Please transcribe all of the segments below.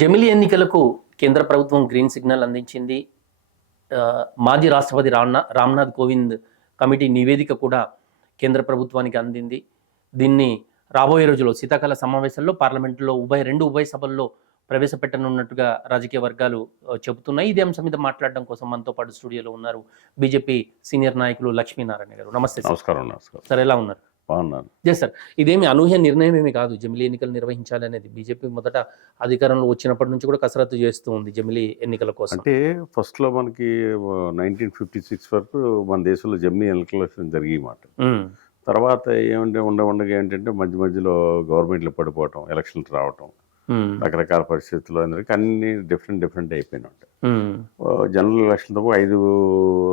జమిలీ ఎన్నికలకు కేంద్ర ప్రభుత్వం గ్రీన్ సిగ్నల్ అందించింది. మాజీ రాష్ట్రపతి రామ్నాథ్ కోవింద్ కమిటీ నివేదిక కూడా కేంద్ర ప్రభుత్వానికి అందింది. దీన్ని రాబోయే రోజుల్లో శీతాకాల సమావేశాల్లో పార్లమెంటులో రెండు ఉభయ సభల్లో ప్రవేశపెట్టనున్నట్టుగా రాజకీయ వర్గాలు చెబుతున్నాయి. ఇదే అంశం మీద మాట్లాడడం కోసం మనతో పాటు స్టూడియోలో ఉన్నారు బీజేపీ సీనియర్ నాయకులు లక్ష్మీనారాయణ గారు. నమస్తే. నమస్కారం. సార్, ఎలా ఉన్నారు? బాగున్నాను. సార్, ఇదేమి అనూహ్య నిర్ణయం ఏమి కాదు. జమిలీ ఎన్నికలు నిర్వహించాలి అనేది బీజేపీ మొదట అధికారంలో వచ్చినప్పటి నుంచి కూడా కసరత్తు చేస్తూ ఉంది జమిలీ ఎన్నికల కోసం. అంటే ఫస్ట్లో మనకి 1956 వరకు మన దేశంలో జమిలీ ఎన్నికలు జరిగి మాట. తర్వాత ఉండగా ఏంటంటే మధ్యలో గవర్నమెంట్లు పడిపోవటం, ఎలక్షన్లు రావటం, రకరకాల పరిస్థితుల్లో అందరికి అన్ని డిఫరెంట్ అయిపోయినాయి. జనరల్ ఎలక్షన్తో 5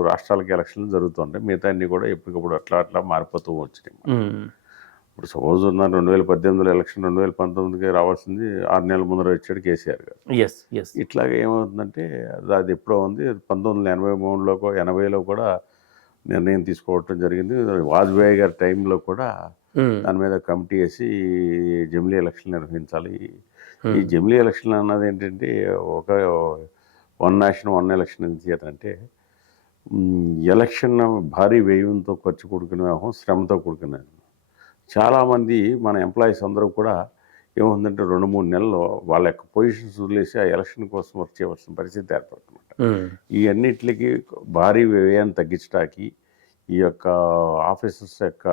రాష్ట్రాలకి ఎలక్షన్లు జరుగుతుంటాయి. మిగతా అన్ని కూడా ఎప్పటికప్పుడు అట్లా మారిపోతూ వచ్చినాయి. ఇప్పుడు సపోజ్ ఉన్న 2018 ఎలక్షన్ 2019కి రావాల్సింది 6 నెలల ముందర వచ్చాడు కేసీఆర్ గారు. ఇట్లాగే ఏమవుతుందంటే అది ఎప్పుడో ఉంది. 1983లో 80లో కూడా నిర్ణయం తీసుకోవటం జరిగింది. వాజ్పేయి గారి టైంలో కూడా దాని మీద కమిటీ వేసి జమిలీ ఎలక్షన్ నిర్వహించాలి. ఈ జమిలీ ఎలక్షన్ అన్నది ఏంటంటే ఒక వన్ నేషన్ వన్ ఎలక్షన్ ఎందుకు చేతంటే ఎలక్షన్ భారీ వ్యయంతో ఖర్చు కూడుకునే శ్రమతో కూడుకునే. చాలామంది మన ఎంప్లాయీస్ అందరూ కూడా ఏముందంటే 2-3 నెలల్లో వాళ్ళ యొక్క పొజిషన్స్ వదిలేసి ఆ ఎలక్షన్ కోసం వర్క్ చేయవలసిన పరిస్థితి ఏర్పడుతుందన్నమాట. ఈ అన్నిటికి భారీ వ్యయాన్ని తగ్గించడానికి, ఈ యొక్క ఆఫీసర్స్ యొక్క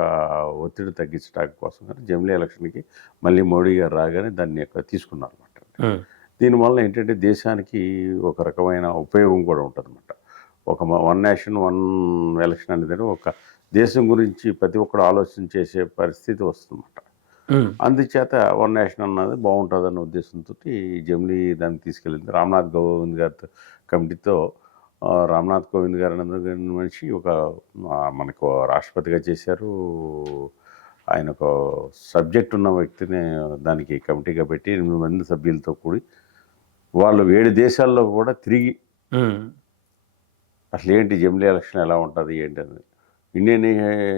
ఒత్తిడి తగ్గించడానికి కోసం జమిలీ ఎలక్షన్కి మళ్ళీ మోడీ గారు రాగానే దాన్ని తీసుకున్నారు అన్నమాట. దీనివల్ల ఏంటంటే దేశానికి ఒక రకమైన ఉపయోగం కూడా ఉంటుంది అన్నమాట. ఒక వన్ నేషన్ వన్ ఎలక్షన్ అనేది ఒక దేశం గురించి ప్రతి ఒక్కరు ఆలోచన చేసే పరిస్థితి వస్తుందన్నమాట. అందుచేత వన్ నేషన్ అన్నది బాగుంటుందన్న ఉద్దేశంతో జమిలీ దాన్ని తీసుకెళ్ళింది. రామ్నాథ్ కోవింద్ గారి కమిటీతో రామ్నాథ్ కోవింద్ గారు అనే మనిషి మనకు రాష్ట్రపతిగా చేశారు. ఆయన ఒక సబ్జెక్ట్ ఉన్న వ్యక్తిని దానికి కమిటీగా పెట్టి 8 మంది సభ్యులతో కూడి వాళ్ళు 7 దేశాల్లో కూడా తిరిగి అసలు ఏంటి జమిలీ ఎలక్షన్ ఎలా ఉంటుంది ఏంటి అని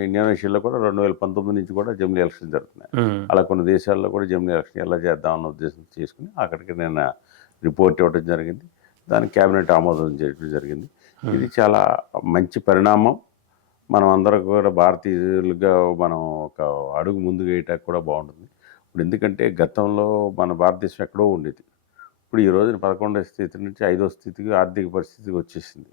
ఇండోనేషియాలో కూడా 2019 నుంచి కూడా జమిలీ ఎలక్షన్ జరుగుతున్నాయి. అలా కొన్ని దేశాల్లో కూడా జమిలీ ఎలక్షన్ ఎలా చేద్దామన్న ఉద్దేశం చేసుకుని అక్కడికి నేను రిపోర్ట్ ఇవ్వడం జరిగింది. దానికి క్యాబినెట్ ఆమోదం చేయడం జరిగింది. ఇది చాలా మంచి పరిణామం. మనం అందరం కూడా భారతీయులుగా మనం ఒక అడుగు ముందుకు వేయటానికి కూడా బాగుంటుంది. ఇప్పుడు ఎందుకంటే గతంలో మన భారతదేశం ఎక్కడో ఉండేది. ఇప్పుడు ఈ రోజున 11వ స్థితి నుంచి 5వ స్థితికి ఆర్థిక పరిస్థితికి వచ్చేసింది.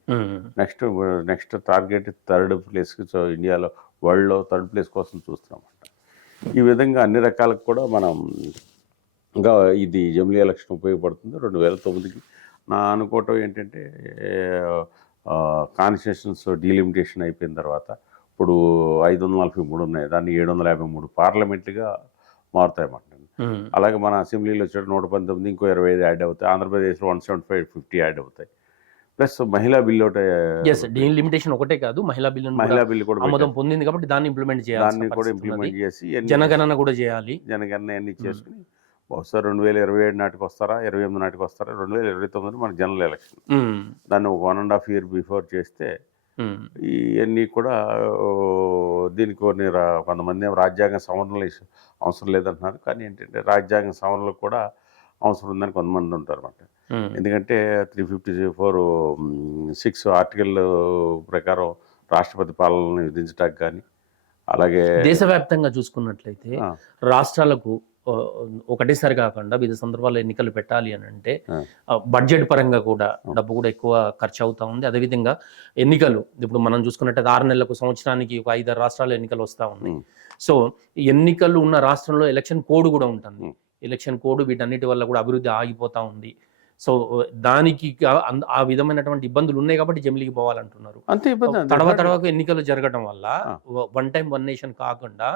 నెక్స్ట్ టార్గెట్ 3rd ప్లేస్కి ఇండియాలో వరల్డ్లో 3rd ప్లేస్ కోసం చూస్తున్నామంట. ఈ విధంగా అన్ని రకాలకు కూడా మనం ఇంకా ఇది జమిలీ ఎలక్షన్ ఉపయోగపడుతుంది. 2009కి నా అనుకోవటం ఏంటంటే కాన్స్టిట్యూషన్స్ డీలిమిటేషన్ అయిపోయిన తర్వాత ఇప్పుడు 543 ఉన్నాయి, దాన్ని 753 పార్లమెంట్గా మారుతాయన్నమాట. అలాగే మన అసెంబ్లీలో వచ్చే 119 ఇంకో 25 యాడ్ అవుతాయి. ఆంధ్రప్రదేశ్లో 175 యాడ్ అవుతాయి. ప్లస్ మహిళా బిల్లు డీలిమిటేషన్ ఒకటే కాదు, మహిళా బిల్లు కూడా ఆమోదం పొందింది కాబట్టి దాన్ని ఇంప్లిమెంట్ చేసి జనగణన కూడా చేయాలి. జనగణన అన్ని చేసుకుని బహుశా 2027 నాటికి వస్తారా, 28 నాటికి వస్తారా, 2029 మనకి జనరల్ ఎలక్షన్. దాన్ని ఒక 1.5 year బిఫోర్ చేస్తే ఇవన్నీ కూడా దీనికి కొంతమంది రాజ్యాంగ సవరణలు అవసరం లేదంటున్నారు. కానీ ఏంటంటే రాజ్యాంగ సవరణలు కూడా అవసరం ఉందని కొంతమంది ఉంటారు అన్నమాట. ఎందుకంటే 354(6) ఆర్టికల్ ప్రకారం రాష్ట్రపతి పాలనను విధించడానికి కానీ, అలాగే దేశవ్యాప్తంగా చూసుకున్నట్లయితే రాష్ట్రాలకు ఒకటేసారి కాకుండా వివిధ సందర్భాల్లో ఎన్నికలు పెట్టాలి అని అంటే బడ్జెట్ పరంగా కూడా డబ్బు కూడా ఎక్కువ ఖర్చు అవుతా ఉంది. అదేవిధంగా ఎన్నికలు ఇప్పుడు మనం చూసుకున్నట్టయితే 6 నెలలకు సంవత్సరానికి ఒక 5-6 రాష్ట్రాల్లో ఎన్నికలు వస్తూ ఉన్నాయి. సో ఎన్నికలు ఉన్న రాష్ట్రంలో ఎలక్షన్ కోడ్ కూడా ఉంటుంది. ఎలక్షన్ కోడ్ వీటన్నిటి వల్ల కూడా అభివృద్ధి ఆగిపోతూ ఉంది. సో దానికి ఆ విధమైనటువంటి ఇబ్బందులు ఉన్నాయి కాబట్టి జమిలీకి పోవాలంటున్నారు. తడవకు ఎన్నికలు జరగడం వల్ల వన్ టైం వన్ నేషన్ కాకుండా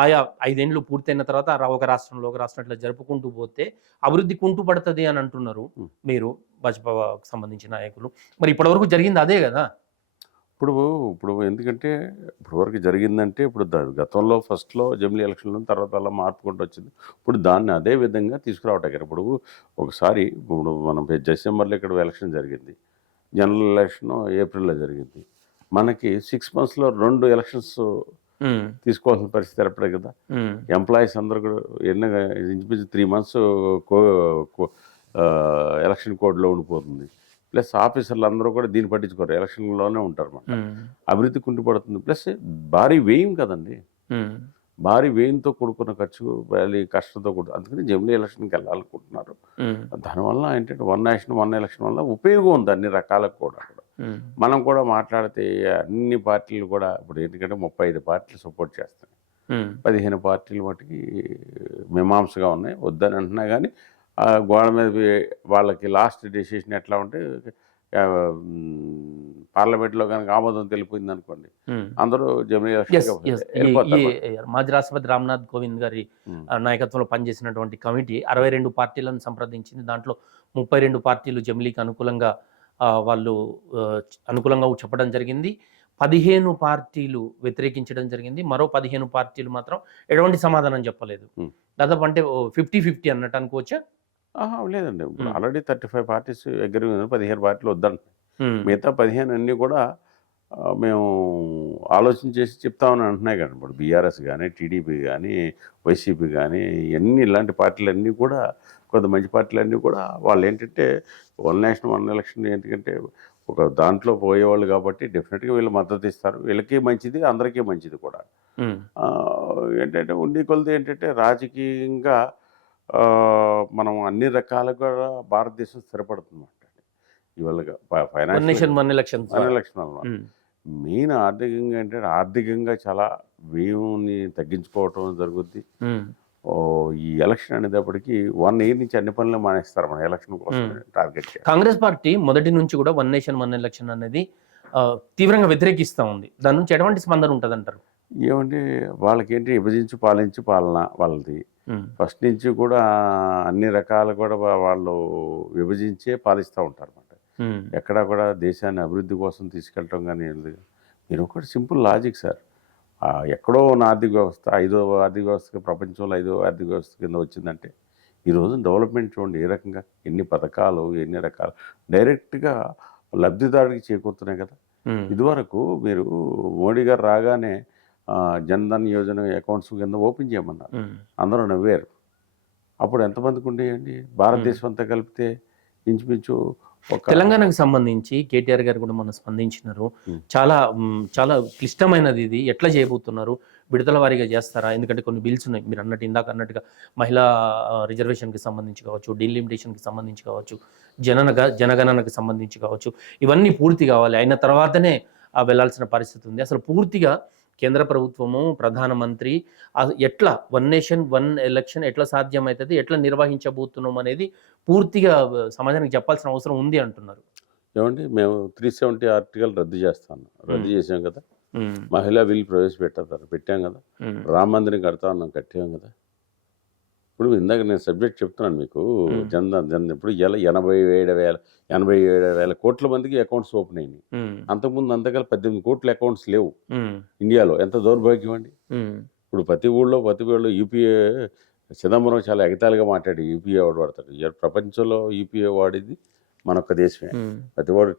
ఆయా 5 ఏళ్ళు పూర్తయిన తర్వాత ఒక రాష్ట్రంలో ఒక రాష్ట్రం ఇట్లా జరుపుకుంటూ పోతే అభివృద్ధి కుంటూ పడుతుంది అని అంటున్నారు మీరు భాజపాకు సంబంధించిన నాయకులు. మరి ఇప్పటివరకు జరిగింది అదే కదా. ఇప్పుడు ఎందుకంటే ఇప్పటివరకు జరిగిందంటే ఇప్పుడు గతంలో ఫస్ట్లో జమిలీ ఎలక్షన్లు తర్వాత అలా మార్పుకుంటూ వచ్చింది. ఇప్పుడు దాన్ని అదే విధంగా తీసుకురావటానికి ఇప్పుడు ఒకసారి ఇప్పుడు మనం డిసెంబర్లో ఇక్కడ ఎలక్షన్ జరిగింది, జనరల్ ఎలక్షన్ ఏప్రిల్లో జరిగింది. మనకి 6 monthsలో 2 ఎలక్షన్స్ తీసుకోవాల్సిన పరిస్థితి ఏర్పడే కదా. ఎంప్లాయీస్ అందరూ కూడా ఇంచుమించు 3 months ఎలక్షన్ కోడ్లో ఉండిపోతుంది. ప్లస్ ఆఫీసర్లు అందరూ కూడా దీన్ని పట్టించుకోరు, ఎలక్షన్లోనే ఉంటారు అన్నమాట. అభివృద్ధి కుంటుపడుతుంది. ప్లస్ భారీ వ్యయం కదండి, భారీ వ్యయంతో కూడుకున్న ఖర్చు, భారీ కష్టంతో కూడుకు, అందుకని జమిలీ ఎలక్షన్కి వెళ్ళాలనుకుంటున్నారు. దానివల్ల ఏంటంటే వన్ నేషన్ వన్ ఎలక్షన్ వల్ల ఉపయోగం ఉంది అన్ని రకాలకు కూడా. మనం కూడా మాట్లాడితే అన్ని పార్టీలు కూడా ఇప్పుడు ఎందుకంటే 35 పార్టీలు సపోర్ట్ చేస్తాయి, 15 పార్టీలు మటుకి మీమాంసగా ఉన్నాయి, వద్దని అంటున్నా. కానీ గోడ మీద వాళ్ళకి లాస్ట్ డెసిషన్ ఎట్లా ఉంటే పార్లమెంట్లో కనుక ఆమోదం తెలిపింది అనుకోండి, అందరూ జమిలీ మాజీ రాష్ట్రపతి రామ్నాథ్ కోవింద్ గారి నాయకత్వంలో పనిచేసినటువంటి కమిటీ 62 పార్టీలను సంప్రదించింది. దాంట్లో 32 పార్టీలు జమిలీకి అనుకూలంగా వాళ్ళు అనుకూలంగా చెప్పడం జరిగింది. 15 పార్టీలు వ్యతిరేకించడం జరిగింది. మరో 15 పార్టీలు మాత్రం ఎటువంటి సమాధానం చెప్పలేదు. దాదాపు అంటే 50-50 అన్నట్టు అనుకోవచ్చా? లేదండి, ఇప్పుడు ఆల్రెడీ 35 పార్టీస్ దగ్గర 15 పార్టీలు వద్దంటున్నాయి. మిగతా 15 అన్నీ కూడా మేము ఆలోచన చేసి చెప్తామని అంటున్నాయి కదా. ఇప్పుడు బీఆర్ఎస్ కానీ, టీడీపీ కానీ, వైసీపీ కానీ, ఇవన్నీ ఇలాంటి పార్టీలన్నీ కూడా, కొంత మంచి పార్టీలన్నీ కూడా వాళ్ళు ఏంటంటే వన్ నేషన్ వన్ ఎలక్షన్ ఎందుకంటే ఒక దాంట్లో పోయేవాళ్ళు కాబట్టి డెఫినెట్గా వీళ్ళు మద్దతు ఇస్తారు. వీళ్ళకి మంచిది, అందరికీ మంచిది కూడా. ఏంటంటే ఉండి కొలది ఏంటంటే రాజకీయంగా మనం అన్ని రకాలుగా భారతదేశం స్థిరపడుతుంది ఇవాళ. ఫైనాన్షియల్ ఎలక్షన్ వల్ల మెయిన్ ఆర్థికంగా ఏంటంటే ఆర్థికంగా చాలా వ్యయంని తగ్గించుకోవటం జరుగుద్ది. ఈ ఎలక్షన్ అనేటప్పటికి 1 ఇయర్ నుంచి అన్ని పనులు మానేస్తారు మన ఎలక్షన్ కోసం టార్గెట్. కాంగ్రెస్ పార్టీ మొదటి నుంచి కూడా వన్ నేషన్ వన్ ఎలక్షన్ అనేది తీవ్రంగా వ్యతిరేకిస్తూ ఉంది. దాని నుంచి ఎటువంటి స్పందన ఉంటుంది అంటారు? ఏమంటే వాళ్ళకేంటి విభజించి పాలించి పాలన వాళ్ళది. ఫస్ట్ నుంచి కూడా అన్ని రకాలు కూడా వాళ్ళు విభజించే పాలిస్తూ ఉంటారు అన్నమాట. ఎక్కడా కూడా దేశాన్ని అభివృద్ధి కోసం తీసుకెళ్ళటం కానీ మీరు ఒకటి సింపుల్ లాజిక్ సార్. ఎక్కడో ఉన్న ఆర్థిక వ్యవస్థ 5వ ఆర్థిక వ్యవస్థకి ప్రపంచంలో 5వ ఆర్థిక వ్యవస్థ కింద వచ్చిందంటే ఈరోజు డెవలప్మెంట్ చూడండి ఏ రకంగా, ఎన్ని పథకాలు, ఎన్ని రకాలు డైరెక్ట్గా లబ్ధిదారుడికి చేకూరుతున్నాయి కదా. ఇదివరకు మీరు మోడీ గారు రాగానే జన్ధన్ యోజన అకౌంట్స్ కింద ఓపెన్ చేయమన్నారు, అందరూ నవ్వారు. అప్పుడు ఎంతమందికి ఉండేయండి భారతదేశం అంతా కలిపితే? ఇంచుమించు తెలంగాణకు సంబంధించి కేటీఆర్ గారు కూడా మనం స్పందించినారు. చాలా చాలా క్లిష్టమైనది ఇది, ఎట్లా చేయబోతున్నారు, విడతల వారీగా చేస్తారా? ఎందుకంటే కొన్ని బిల్స్ ఉన్నాయి, మీరు అన్నట్టు ఇందాక అన్నట్టుగా మహిళా రిజర్వేషన్కి సంబంధించి కావచ్చు, డీలిమిటేషన్కి సంబంధించి కావచ్చు, జనగణనకు సంబంధించి కావచ్చు, ఇవన్నీ పూర్తి కావాలి. అయిన తర్వాతనే వెళ్లాల్సిన పరిస్థితి ఉంది. అసలు పూర్తిగా కేంద్ర ప్రభుత్వము, ప్రధానమంత్రి ఎట్లా వన్ నేషన్ వన్ ఎలక్షన్ ఎట్లా సాధ్యమవుతుంది, ఎట్లా నిర్వహించబోతున్నాం అనేది పూర్తిగా సమాజానికి చెప్పాల్సిన అవసరం ఉంది అంటున్నారు. ఏమండి, మేము 370 ఆర్టికల్ రద్దు చేసాం కదా, మహిళా బిల్ పెట్టాం కదా, రామ మందిరం కడతా ఉన్నాం, కట్టాం కదా. ఇప్పుడు ఇందాక నేను సబ్జెక్ట్ చెప్తున్నాను మీకు, జన్ధన్ ఇప్పుడు ఇలా 87,000 కోట్ల మందికి అకౌంట్స్ ఓపెన్ అయినాయి. అంతకుముందు అంతకాలం 18 కోట్ల అకౌంట్స్ లేవు ఇండియాలో. ఎంత దౌర్భాగ్యం అండి. ఇప్పుడు ప్రతి ఊళ్ళో యూపీఏ, చిదంబరం చాలా ఎగతాళిగా మాట్లాడి యూపీఏ వాడు వాడతాడు. ప్రపంచంలో యూపీఏ వాడిది మనొక్క దేశమే. ప్రతి వాడు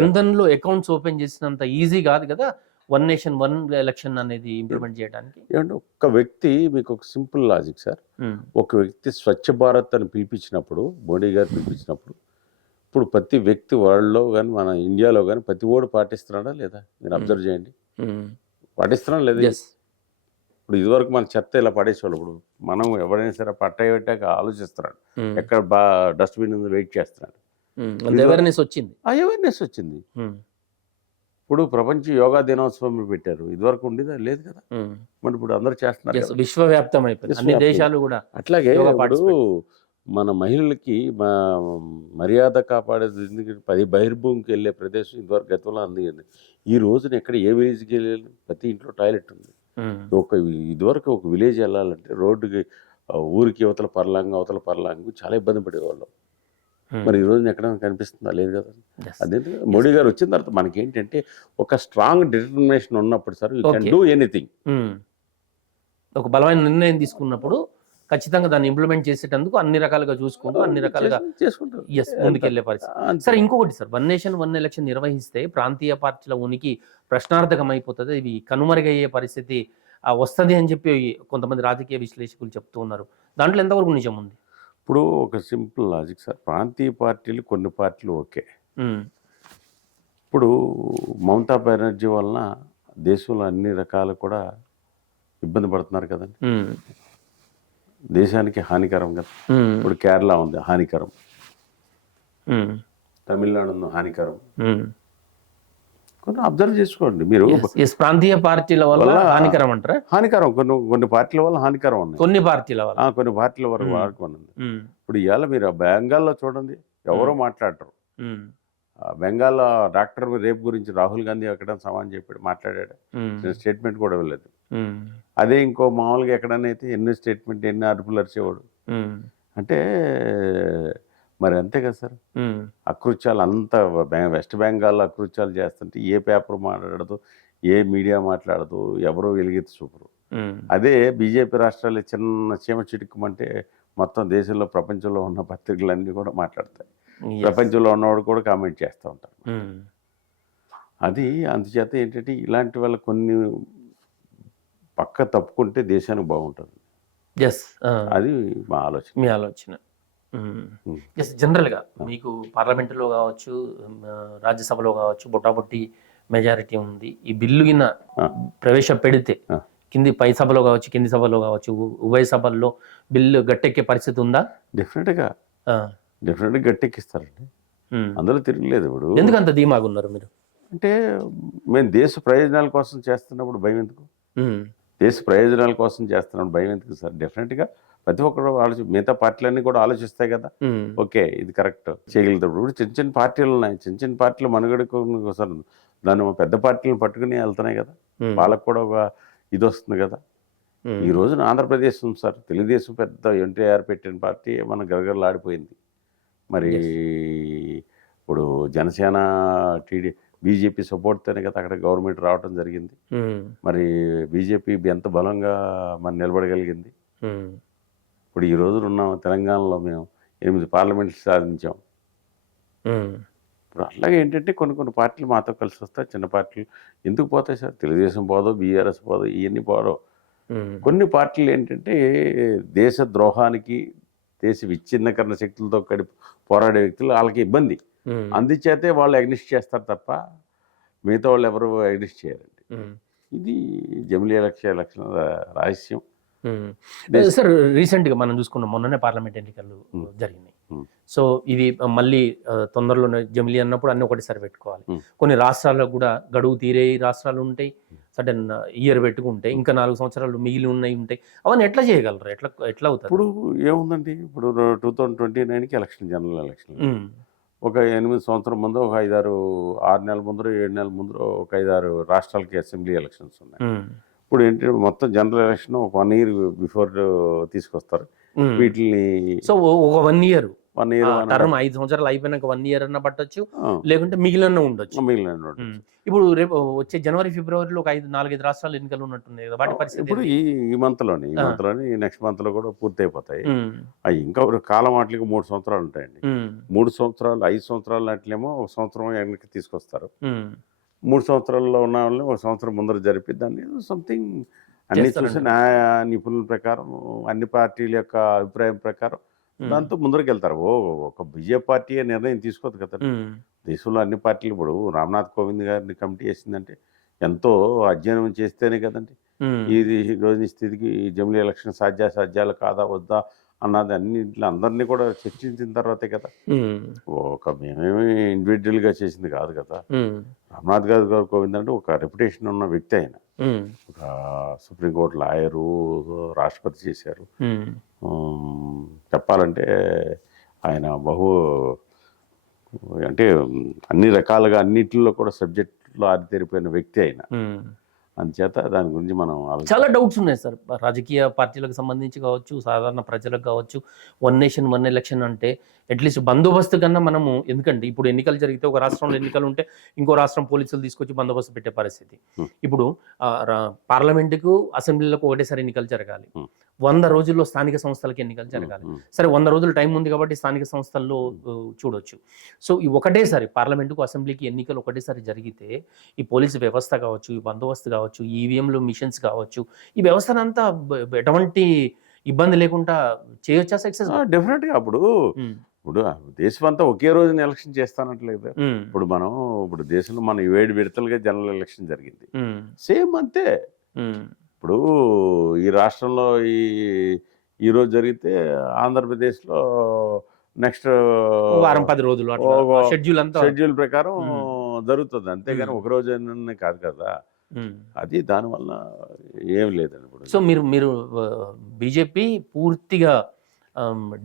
జన్ధన్ లో అకౌంట్స్ ఓపెన్ చేసినంత ఈజీ కాదు కదా వన్ నేషన్ వన్ ఎలక్షన్ అనేది ఇంప్లిమెంట్ చేయడానికి. ఏమంటే ఒక్క వ్యక్తి, మీకు ఒక సింపుల్ లాజిక్ సార్, ఒక వ్యక్తి స్వచ్ఛ భారత్ అని పిలిపించినప్పుడు, మోడీ గారు పిలిపించినప్పుడు, ఇప్పుడు ప్రతి వ్యక్తి వరల్డ్లో కానీ మన ఇండియాలో కానీ ప్రతి ఓడు పాటిస్తున్నాడా లేదా? మీరు అబ్జర్వ్ చేయండి, పాటిస్తున్నాడా లేదా? ఇప్పుడు ఇదివరకు మన చెత్త ఇలా పడేసేవాళ్ళు, ఇప్పుడు మనం ఎవరైనా సరే పట్టేయటాక ఆలోచిస్తున్నాడు, ఎక్కడ డస్ట్బిన్ వెయిట్ చేస్తున్నాడు. అవేర్నెస్ వచ్చింది. ఇప్పుడు ప్రపంచ యోగా దినోత్సవం పెట్టారు, ఇదివరకు ఉండేదా? లేదు కదా. మరి ఇప్పుడు అందరూ చేస్తున్నారు, విశ్వవ్యాప్తం అయిపోయింది, అన్ని దేశాలు కూడా. అట్లాగే ఇప్పుడు మన మహిళలకి మర్యాద కాపాడేది, ఎందుకంటే 10 బహిర్భూమికి వెళ్ళే ప్రదేశం ఇదివరకు గతంలో అందింది. ఈ రోజున ఎక్కడ ఏ విలేజ్కి వెళ్ళాలి, ప్రతి ఇంట్లో టాయిలెట్ ఉంది. ఇదివరకు ఒక విలేజ్ వెళ్ళాలంటే రోడ్డుకి, ఊరికి అవతల పర్లాంగు చాలా ఇబ్బంది పడేవాళ్ళం. మరి ఈ రోజున ఎక్కడ కనిపిస్తుందా? లేదు కదా. అదే మోడీ గారు వచ్చిన తర్వాత మనకేంటంటే ఒక స్ట్రాంగ్ డిటర్మినేషన్ ఉన్నప్పుడు sir you can do anything. ఒక బలమైన నిర్ణయం తీసుకున్నప్పుడు ఖచ్చితంగా దాన్ని ఇంప్లిమెంట్ చేసేటందుకు అన్ని రకాలుగా చూసుకుంటూ అన్ని రకాలుగా చేసుకుంటూ ముందుకెళ్లే పరిస్థితి. సార్ ఇంకొకటి sir, one nation one election నిర్వహిస్తే ప్రాంతీయ పార్టీల ఉనికి ప్రశ్నార్థకం అయిపోతుంది, ఇవి కనుమరుగయ్యే పరిస్థితి వస్తుంది అని చెప్పి కొంతమంది రాజకీయ విశ్లేషకులు చెప్తూ ఉన్నారు. దాంట్లో ఎంతవరకు నిజం ఉంది? ఇప్పుడు ఒక సింపుల్ లాజిక్ సార్, ప్రాంతీయ పార్టీలు కొన్ని పార్టీలు ఓకే. ఇప్పుడు మమతా బెనర్జీ వలన దేశంలో అన్ని రకాలు కూడా ఇబ్బంది పడుతున్నారు కదండి, దేశానికి హానికరం కదా. ఇప్పుడు కేరళ ఉంది హానికరం, తమిళనాడు ఉంది హానికరం. కొన్ని అబ్జర్వ్ చేసుకోండి మీరు. ప్రాంతీయ పార్టీల వల్ల హానికరం అంటారా? హానికరం, కొన్ని పార్టీల వల్ల హానికరం ఉన్నాయి, కొన్ని పార్టీల వల్ల, కొన్ని పార్టీల వరకు వాడుకున్నది. ఇప్పుడు ఇవాళ మీరు బెంగాల్లో చూడండి, ఎవరో మాట్లాడరు. బెంగాల్లో డాక్టర్ రేప్ గురించి రాహుల్ గాంధీ ఎక్కడ సమానం చెప్పాడు, మాట్లాడాడు, స్టేట్మెంట్ కూడా వెళ్ళలేదు. అదే ఇంకో మామూలుగా ఎక్కడనైతే ఎన్ని స్టేట్మెంట్, ఎన్ని అరుపులు అరిచేవాడు. అంటే మరి అంతే కదా సార్, అకృత్యాలు అంతా వెస్ట్ బెంగాల్లో అకృత్యాలు చేస్తుంటే ఏ పేపర్ మాట్లాడదు, ఏ మీడియా మాట్లాడదు, ఎవరో వెలిగెత్తి చూపరు. అదే బీజేపీ రాష్ట్రాలు చిన్న చీమ చిటుక్కుమంటే మొత్తం దేశంలో ప్రపంచంలో ఉన్న పత్రికలన్నీ కూడా మాట్లాడతాయి, ప్రపంచంలో ఉన్నవాడు కూడా కామెంట్ చేస్తూ ఉంటారు. అది అందుచేత ఏంటంటే ఇలాంటి వాళ్ళ కొన్ని పక్క తప్పుకుంటే దేశానికి బాగుంటుంది. అది మా ఆలోచన, మీ ఆలోచన. జనరల్గా మీకు పార్లమెంటులో కావచ్చు, రాజ్యసభలో కావచ్చు బొటాబొట్టి మెజారిటీ ఉంది. ఈ బిల్లు కింద ప్రవేశపెడితే కింది పై సభలో కావచ్చు, కింది సభలో కావచ్చు, ఉభయ సభల్లో బిల్లు గట్టెక్కే పరిస్థితి ఉందా? డెఫినెట్గా గట్టెక్కిస్తారండి, అందులో తిరగలేదు. ఇప్పుడు ఎందుకు అంత ధీమాగా ఉన్నారు మీరు? అంటే మేము దేశ ప్రయోజనాల కోసం చేస్తున్నప్పుడు భయం ఎందుకు? దేశ ప్రయోజనాల కోసం చేస్తున్నప్పుడు భయం ఎందుకు సార్? డెఫినెట్గా ప్రతి ఒక్కరు మిగతా పార్టీలన్నీ కూడా ఆలోచిస్తాయి కదా, ఓకే ఇది కరెక్ట్ చేయగలుగుతాడు. ఇప్పుడు చిన్న చిన్న పార్టీలు ఉన్నాయి, చిన్న చిన్న పార్టీలు మనుగడకు సార్ దాన్ని పెద్ద పార్టీలను పట్టుకుని వెళ్తున్నాయి కదా, వాళ్ళకు కూడా ఒక ఇది వస్తుంది కదా. ఈ రోజున ఆంధ్రప్రదేశ్ ఉంది సార్, తెలుగుదేశం పెద్ద ఎన్టీఆర్ పెట్టిన పార్టీ మన గరగరలాడిపోయింది. మరి ఇప్పుడు జనసేన బీజేపీ సపోర్ట్తోనే కదా అక్కడ గవర్నమెంట్ రావడం జరిగింది. మరి బీజేపీ ఎంత బలంగా మనం నిలబడగలిగింది. ఇప్పుడు ఈ రోజున ఉన్నాం తెలంగాణలో, మేము 8 పార్లమెంట్లు సాధించాం. ఇప్పుడు అట్లాగే ఏంటంటే కొన్ని పార్టీలు మాతో కలిసి వస్తాయి, చిన్న పార్టీలు ఎందుకు పోతాయి సార్? తెలుగుదేశం పోదో, బీఆర్ఎస్ పోదో, ఇవన్నీ పోవడం. కొన్ని పార్టీలు ఏంటంటే దేశ ద్రోహానికి, దేశ విచ్ఛిన్నకరణ శక్తులతో పోరాడే వ్యక్తులు, వాళ్ళకి ఇబ్బంది, అందుచేతే వాళ్ళు అగ్నిస్ట్ చేస్తారు తప్ప మిగతా వాళ్ళు ఎవరు అగ్నిస్ట్ చేయరండి. ఇది జమిలీ ఎలక్షన్ రహస్యం. సార్ రీసెంట్గా మనం చూసుకున్నాం, మొన్ననే పార్లమెంట్ ఎన్నికలు జరిగినాయి. సో ఇవి మళ్ళీ తొందరలోనే జమిలీ అన్నప్పుడు అన్ని ఒకటిసారి పెట్టుకోవాలి. కొన్ని రాష్ట్రాలకు కూడా గడువు తీరే రాష్ట్రాలు ఉంటాయి, సడన్ ఇయర్ పెట్టుకుంటే ఇంకా 4 సంవత్సరాలు మిగిలి ఉన్నాయి ఉంటాయి. అవన్నీ ఎట్లా చేయగలరు? ఎట్లా అవుతుంది? ఇప్పుడు ఏముందండి, ఇప్పుడు 2029కి ఎలక్షన్, జనరల్ ఎలక్షన్. ఒక 8 సంవత్సరం ముందు, ఒక 6 నెలల ముందు, 7 నెలల ముందు ఒక 5-6 రాష్ట్రాలకి అసెంబ్లీ ఎలక్షన్స్ ఉన్నాయి. ఇప్పుడు ఏంటంటే మొత్తం జనరల్ ఎలక్షన్ ఒక 1 year బిఫోర్ తీసుకొస్తారు వీటిని. సో ఒక 1 year టర్మ్ 5 సంవత్సరాలు అయిపోయినాక 1 year అన్న పట్టొచ్చు, లేకుంటే మిగిలిన ఉండొచ్చు. ఇప్పుడు రేపు వచ్చే జనవరి, ఫిబ్రవరిలో ఒక 4-5 రాష్ట్రాలు ఎన్నికలు ఉన్నట్టున్నాయి కదా, వాటి పరిస్థితి ఇప్పుడు ఈ మంత్లోని నెక్స్ట్ మంత్లో కూడా పూర్తి అయిపోతాయి. ఇంకా ఒక కాలం వాటికి 3 సంవత్సరాలు ఉంటాయండి. 3 సంవత్సరాలు, 5 సంవత్సరాలు అట్లేమో 1 సంవత్సరం వెనక్కి తీసుకొస్తారు. 3 సంవత్సరాల్లో ఉన్న వాళ్ళని 1 సంవత్సరం ముందర జరిపి దాన్ని సంథింగ్ అన్ని చూసి న్యాయ నిపుణుల ప్రకారం, అన్ని పార్టీల యొక్క అభిప్రాయం ప్రకారం దాంతో ముందరికి వెళ్తారు. ఒక బీజేపీ పార్టీ నిర్ణయం తీసుకోదు కదా, దేశంలో అన్ని పార్టీలు. ఇప్పుడు రామ్నాథ్ కోవింద్ గారిని కమిటీ చేసిందంటే ఎంతో అధ్యయనం చేస్తేనే కదండి ఇది రోజు స్థితికి జమిలీ ఎలక్షన్ సాధ్యాలు కాదా వద్దా అన్నది అన్నింటిలో అందరినీ కూడా చర్చించిన తర్వాతే కదా. ఒక మేమేమి ఇండివిజువల్గా చేసింది కాదు కదా. రామ్నాథ్ గారు కోవింద్ అంటే ఒక రెప్యుటేషన్ ఉన్న వ్యక్తి, ఆయన ఒక సుప్రీంకోర్టు లాయరు, రాష్ట్రపతి చేశారు. చెప్పాలంటే ఆయన అంటే అన్ని రకాలుగా అన్నిటిలో కూడా సబ్జెక్టులో ఆరితేరిపోయిన వ్యక్తి ఆయన. అందుచేత దాని గురించి మనం చాలా డౌట్స్ ఉన్నాయి సార్, రాజకీయ పార్టీలకు సంబంధించి కావచ్చు, సాధారణ ప్రజలకు కావచ్చు. 1 నేషన్ 1 ఎలక్షన్ అంటే అట్లీస్ట్ బందోబస్తు కన్నా మనము, ఎందుకంటే ఇప్పుడు ఎన్నికలు జరిగితే ఒక రాష్ట్రంలో ఎన్నికలు ఉంటే ఇంకో రాష్ట్రం పోలీసులు తీసుకొచ్చి బందోబస్తు పెట్టే పరిస్థితి. ఇప్పుడు పార్లమెంటుకు, అసెంబ్లీలకు ఒకటేసారి ఎన్నికలు జరగాలి, 100 రోజుల్లో స్థానిక సంస్థలకు ఎన్నికలు జరగాలి. సరే 100 రోజులు టైం ఉంది కాబట్టి స్థానిక సంస్థల్లో చూడొచ్చు. సో ఈ ఒకటేసారి పార్లమెంటుకు, అసెంబ్లీకి ఎన్నికలు ఒకటేసారి జరిగితే ఈ పోలీసు వ్యవస్థ కావచ్చు, ఈ బందోబస్తు కావచ్చు, ఈవీఎంలు మిషన్స్ కావచ్చు, ఈ వ్యవస్థనంతా ఎటువంటి ఇబ్బంది లేకుండా చేయొచ్చా సక్సెస్? డెఫినెట్గా ఇప్పుడు దేశం అంతా ఒకే రోజున ఎలక్షన్ చేస్తానట్లేదు. ఇప్పుడు దేశంలో మనం 7 విడతలుగా జనరల్ ఎలక్షన్ జరిగింది, సేమ్ అంతే. ఇప్పుడు ఈ రాష్ట్రంలో ఈ రోజు జరిగితే ఆంధ్రప్రదేశ్లో నెక్స్ట్ వారం 10 రోజులు షెడ్యూల్ ప్రకారం జరుగుతుంది, అంతేగాని ఒక రోజు కాదు కదా. అది దానివల్ల ఏం లేదండి. ఇప్పుడు సో మీరు బీజేపీ పూర్తిగా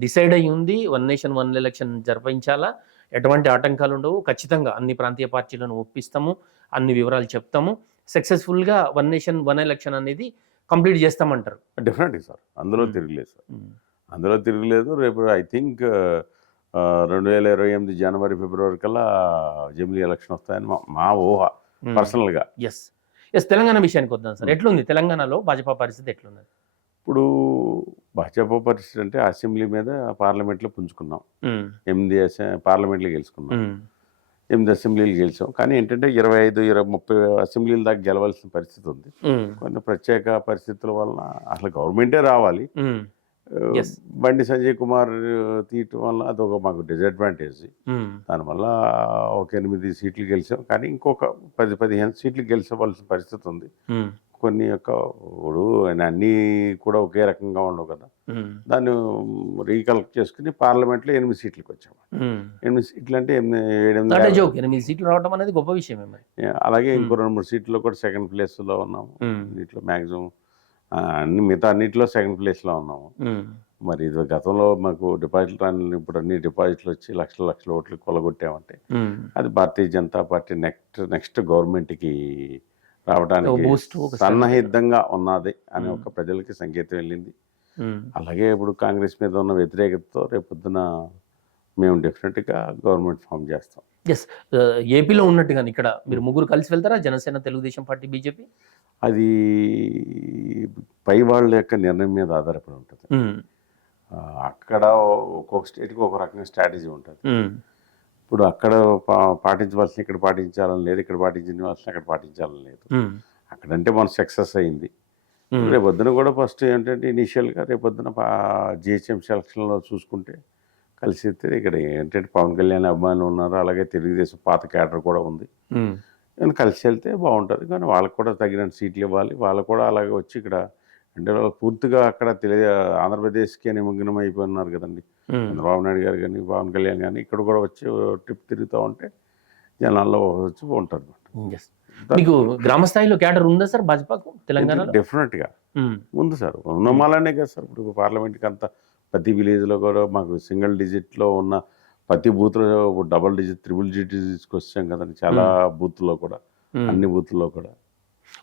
డిసైడ్ అయ్యి ఉంది, 1 నేషన్ 1 ఎలక్షన్ జరిపించాలా, ఎటువంటి ఆటంకాలు ఉండవు, ఖచ్చితంగా అన్ని ప్రాంతీయ పార్టీలను ఒప్పిస్తాము, అన్ని వివరాలు చెప్తాము, సక్సెస్ఫుల్గా 1 నేషన్ 1 ఎలక్షన్ అనేది కంప్లీట్ చేస్తామంటారు. డెఫినెట్గా సార్, అందులో తిరగలేదు సార్, అందులో తిరగలేదు. రేపు ఐ థింక్ 2028 జనవరి ఫిబ్రవరి కల్లా జమిలీ ఎలక్షన్ వస్తాయని మా ఊహ పర్సనల్గా. ఎస్ తెలంగాణ విషయానికి వద్దాం సార్. ఎట్లుంది తెలంగాణలో భాజపా పరిస్థితి ఎట్లుంది? ఇప్పుడు భాజపా పరిస్థితి అంటే అసెంబ్లీ మీద పార్లమెంట్లో పుంజుకున్నాం, 8 పార్లమెంట్లు గెలుచుకున్నాం, 8 అసెంబ్లీలు గెలిచాం. కానీ ఏంటంటే 25-30 అసెంబ్లీల దాకా గెలవాల్సిన పరిస్థితి ఉంది. కొన్ని ప్రత్యేక పరిస్థితుల వలన అసలు గవర్నమెంటే రావాలి, బండి సంజయ్ కుమార్ తీయటం వల్ల అదొక మాకు డిసడ్వాంటేజ్. దానివల్ల ఒక 8 సీట్లు గెలిచాం, కానీ ఇంకొక 10-15 సీట్లు గెలిచవలసిన పరిస్థితి ఉంది. కొన్ని ఇప్పుడు అన్నీ కూడా ఒకే రకంగా ఉండవు కదా, దాన్ని రీకలెక్ట్ చేసుకుని పార్లమెంట్లో 8 సీట్లకు వచ్చాము. 8 సీట్లు అంటే 8 సీట్లు రావడం అనేది గొప్ప విషయం. అలాగే ఇంకో 2-3 సీట్లో కూడా సెకండ్ ప్లేస్లో ఉన్నాము. వీటిలో మ్యాక్సిమం మిగతా అన్నింటిలో సెకండ్ ప్లేస్లో ఉన్నాము. మరి ఇది గతంలో మాకు డిపాజిట్లు రాని, ఇప్పుడు అన్ని డిపాజిట్లు వచ్చి లక్షల ఓట్లు కొలగొట్టామంటే అది భారతీయ జనతా పార్టీ నెక్స్ట్ గవర్నమెంట్కి రావడానికి సన్నహితంగా ఉన్నది అని ఒక ప్రజలకి సంకేతం వెళ్ళింది. అలాగే ఇప్పుడు కాంగ్రెస్ మీద ఉన్న వ్యతిరేకతతో రేపొద్దున మేము డెఫినెట్గా గవర్నమెంట్ ఫామ్ చేస్తాం. ఎస్, ఏపీలో ఉన్నట్టుగా ఇక్కడ మీరు ముగ్గురు కలిసి వెళ్తారా, జనసేన, తెలుగుదేశం పార్టీ, బీజేపీ? అది పై వాళ్ళ యొక్క నిర్ణయం మీద ఆధారపడి ఉంటుంది. అక్కడ ఒక్కొక్క స్టేట్కి ఒక రకంగా స్ట్రాటజీ ఉంటుంది. ఇప్పుడు అక్కడ పాటించవలసిన ఇక్కడ పాటించాలని లేదు, ఇక్కడ పాటించవలసిన అక్కడ పాటించాలని లేదు. అక్కడంటే మనం సక్సెస్ అయింది. రేపొద్దున కూడా ఫస్ట్ ఏంటంటే ఇనీషియల్గా రేపొద్దున జిహెచ్ఎం సెలక్షన్లో చూసుకుంటే కలిసి ఇక్కడ ఏంటంటే పవన్ కళ్యాణ్ అభిమానులు ఉన్నారు, అలాగే తెలుగుదేశం పాత క్యాడర్ కూడా ఉంది, కలిసి వెళ్తే బాగుంటుంది. కానీ వాళ్ళకు కూడా తగినంత సీట్లు ఇవ్వాలి, వాళ్ళు కూడా అలాగే వచ్చి ఇక్కడ అంటే పూర్తిగా అక్కడ ఆంధ్రప్రదేశ్కే నిమగ్నం అయిపోయినారు కదండి చంద్రబాబు నాయుడు గారు కానీ పవన్ కళ్యాణ్ కానీ. ఇక్కడ కూడా వచ్చి ట్రిప్ తిరుగుతూ ఉంటే జనాల్లో వచ్చి ఉంటుంది. మీకు గ్రామ స్థాయిలో క్యాడర్ ఉందా సార్ భాజపాకు తెలంగాణ? డెఫినెట్గా ఉంది సార్, ఉన్నమాలనే కదా సార్. ఇప్పుడు పార్లమెంట్కి అంతా ప్రతి విలేజ్లో కూడా మాకు సింగిల్ డిజిట్లో ఉన్న ప్రతి బూత్లో డబుల్ డిజిట్, ట్రిపుల్ డిజిట్ తీసుకొచ్చాం కదండి చాలా బూత్లో కూడా, అన్ని బూత్లో కూడా.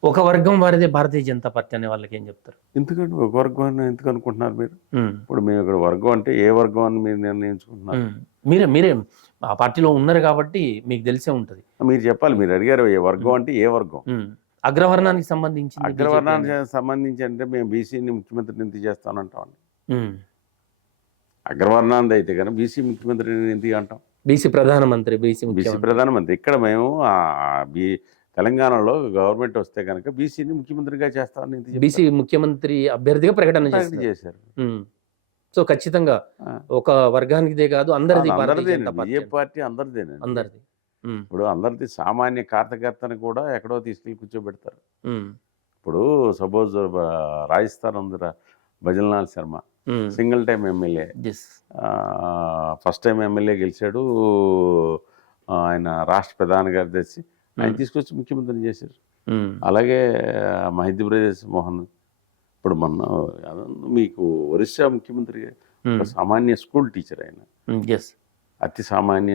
ఒక వర్గం వారిదే భారతీయ జనతా పార్టీ అనే వాళ్ళకి ఏం చెప్తారు? ఎందుకంటే ఒక వర్గం అని ఎందుకు అనుకుంటున్నారు మీరు? ఇప్పుడు మేము ఇక్కడ వర్గం అంటే ఏ వర్గం అని మీరు నిర్ణయించుకుంటున్నారు? మీరే ఆ పార్టీలో ఉన్నారు కాబట్టి మీకు తెలిసే ఉంటుంది. మీరు చెప్పాలి, మీరు అడిగారు ఏ వర్గం అంటే ఏ వర్గం? అగ్రవర్ణానికి సంబంధించి. అగ్రవర్ణానికి సంబంధించి అంటే మేము బీసీని ముఖ్యమంత్రిని ఎందుకు చేస్తానంటామండి. అగ్రవర్ణాన్ని అయితే కానీ బీసీ ముఖ్యమంత్రిని ఎందుకు అంటాం? బీసీ ప్రధానమంత్రి, బీసీ ప్రధానమంత్రి. ఇక్కడ మేము తెలంగాణలో గవర్నమెంట్ వస్తే కనుక బీసీని ముఖ్యమంత్రిగా చేస్తామని బీసీ ముఖ్యమంత్రి అభ్యర్థిగా ప్రకటన చేశారు. సో ఖచ్చితంగా ఒక వర్గానికిదే కాదు, అందరిది. ఏ పార్టీ అందరిది. ఇప్పుడు అందరిది. సామాన్య కార్యకర్తని కూడా ఎక్కడో తీసుకెళ్ళి కూర్చోబెడతారు. ఇప్పుడు సపోజ్ రాజస్థాన్ ఉందిరా, Bhajan Lal Sharma single time MLA, first time MLA గెలిచాడు. ఆయన రాష్ట్ర ప్రధాన కార్యదర్శి, ఆయన తీసుకొచ్చి ముఖ్యమంత్రిని చేశారు. అలాగే మధ్యప్రదేశ్ మోహన్, ఇప్పుడు మొన్న మీకు ఒరిస్సా ముఖ్యమంత్రి సామాన్య స్కూల్ టీచర్ ఆయన, అతి సామాన్య.